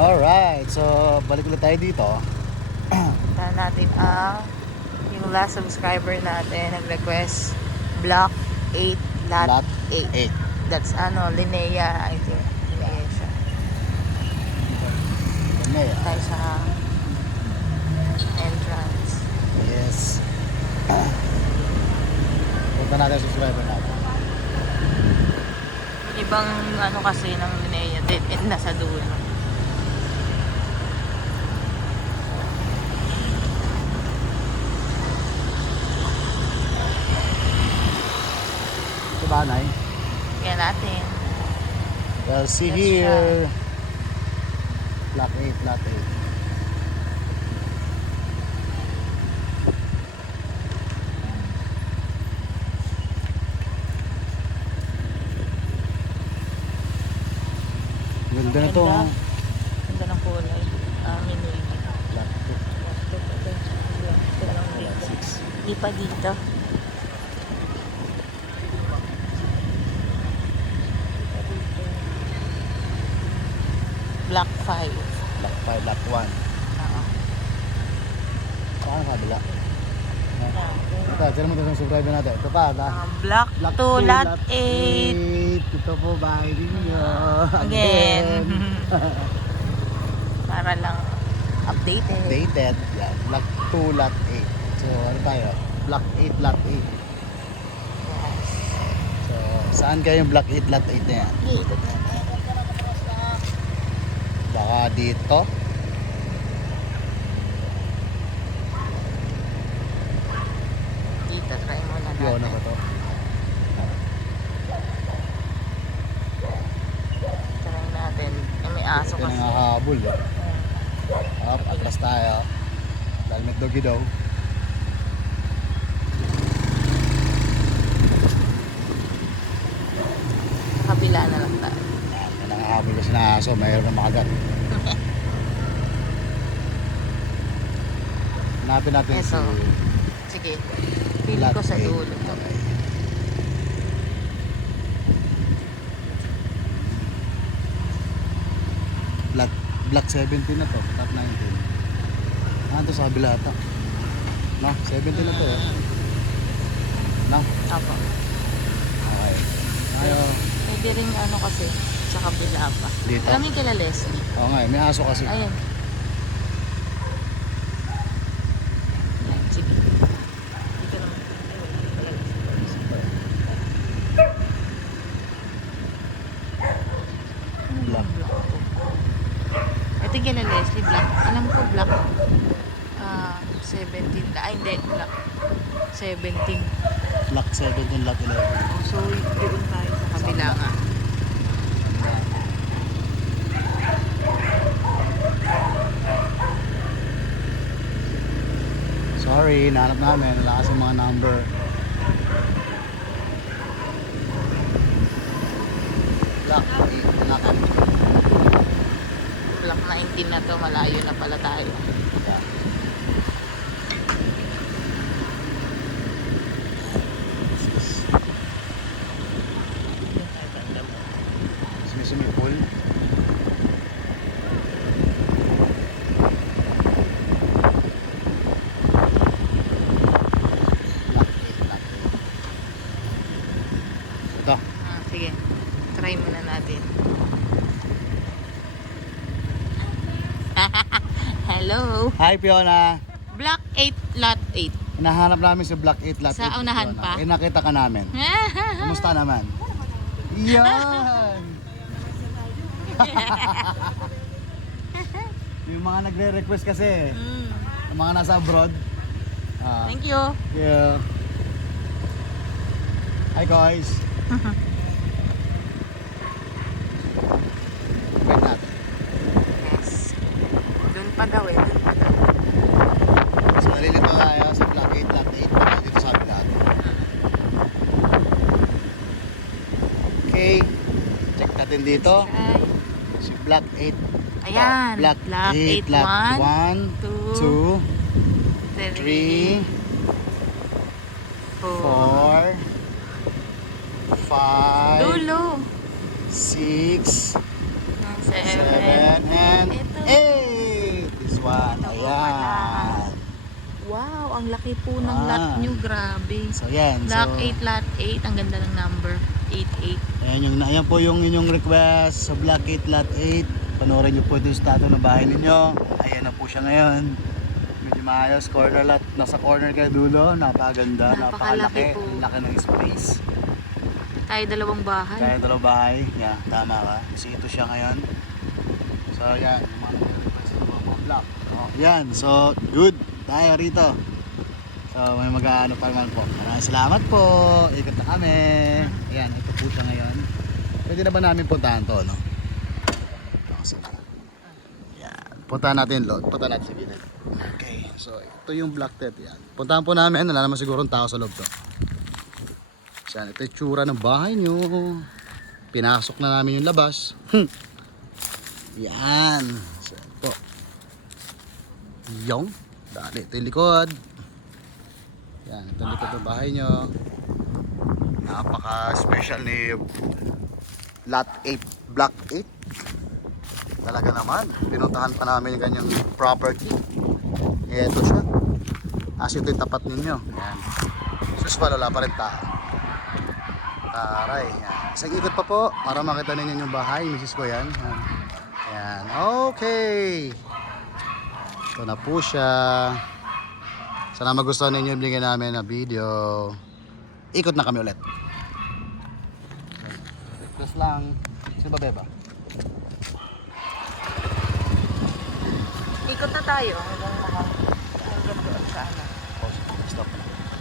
Alright, so balik ulit tayo dito. Puntahan natin yung last subscriber natin nag-request Block 8 Lot 8. 8. That's Linnea, I think. Linnea siya. Linnea. Tayo sa entrance. Yes. Punta natin sa subscriber natin. Yung ibang kasi ng Linnea, dead end na sa dulo. Diba, Nay? Kaya natin. Well, see Let's here. Lot 8, Lot 8. Ganda na to. Ganda. Ganda ng kulay. Minili. Lot 2. Di pa dito. Block 5. Lot 5, Lot 1. Oo. Saan ang kabila? Ito, sila mo ito sa subscriber natin. Ito pa, Block 2, Lot 8. 8. Ito po, bahay ninyo. Again. Para lang updated. Updated. Yan. Block 2, Lot 8. So, ano tayo? Block 8, Lot 8. Yes. So, saan kayo yung Block 8, Lot 8 na yan? Dito. Baka dito. Dito, try muna natin. Yun na ba to? Try natin. May aso Ito kasi. na nakahabol eh. Up, atras tayo. Dahil may doggy daw. Sa kabila na lang tayo. Yan, may nakahabol kasi na aso. Mayroon na makagat. Hanapin natin Ito. si Sige. Feel Lot ko sa 8. dulo to. Okay. Block 17 na to. Top 19. Ito sa kabila ata. No, 17 na to eh. No? Apo. Okay. Ayo. Pwede rin kasi sa kabila pa. Dito. Alam mo kila Leslie. Oo nga, may aso kasi. Ayan. Sige. Dito naman. Black. Ito yung kila Leslie, black. Alam ko black. 17. Hindi, black. 17. Block 17, Lot 11. So, doon tayo sa kabila nga. Sorry, nahanap namin. Wala kasi mga number. Block 8, Lot 8. Block 19 na to, malayo na pala tayo. Yeah. Sumi pool. Block 8, Lot 8. Ito. Sige, try muna natin. Hello. Hi, Fiona. Block 8, Lot 8. Hinahanap namin si Block 8, Lot 8. Sa unahan Fiona. pa? Eh, nakita ka namin. Kumusta naman? Yan! Yung mga nagre-request kasi, yung mga nasa abroad. Thank you. Yeah. Hi guys. Wait natin. Yes. Doon pa daw doon pa daw. So nalilito tayo sa Block 8, Lot 8. Dito sa amin natin. Okay. Check natin dito. Try. Si Block 8. Ayan. Block 8, 8, Lot 1, 2, 3, 4, 5, Dulo. 6, 7, 7. and Ito ang laki po ng Ah. lot nyo. Grabe. So yan. Lot So, 8, lot 8. Ang ganda ng number. 88. ayan po yung inyong request sa Block 8, Lot 8. Panoorin nyo po ito yung stato ng bahay ninyo. Ayan na po siya ngayon. Medyo maayos. Corner lot. Nasa corner kayo dulo. Napakaganda. Napakalaki Napakalaki. po. Ang laki ng space. Tayo dalawang bahay. Kaya dalawang bahay. Yeah, tama ka. Kasi ito siya ngayon. So yan. Yung mga request ng mga block. Oh, yan. So good. Tayo rito. So may mag-aano pa naman po. Maraming salamat po. Ikot na kami. Ayan. Ito po siya ngayon. Pwede na ba namin puntahan to, no? Oh, sige. Yan. Puntahan natin, Lord. Puntahan natin sa gilid. Okay. So ito yung block 10. Yan. Puntahan po namin. Wala naman siguro tao sa loob to. Yan. Ito yung tsura ng bahay nyo. Pinasok na namin yung labas. Yan. So po. Yung. Dali. Ito yung likod. Yan. Ito yung likod ng bahay nyo. Napaka-special ni Lot 8, Block 8. Talaga naman. Pinuntahan pa namin yung kanyang property. Ito siya. As ito yung tapat ninyo. Yan. Sus, wala pa rin tao. Taray. Yan. Isang ikot pa po para makita ninyo yung bahay. Misis ko yan. Yan. Yan. Okay. Ito na po siya. Sana magustuhan ninyo yung bigyan namin na video. Ikot na kami ulit. Request lang. Sino ba beba? Ikot na tayo hanggang doon sa ano.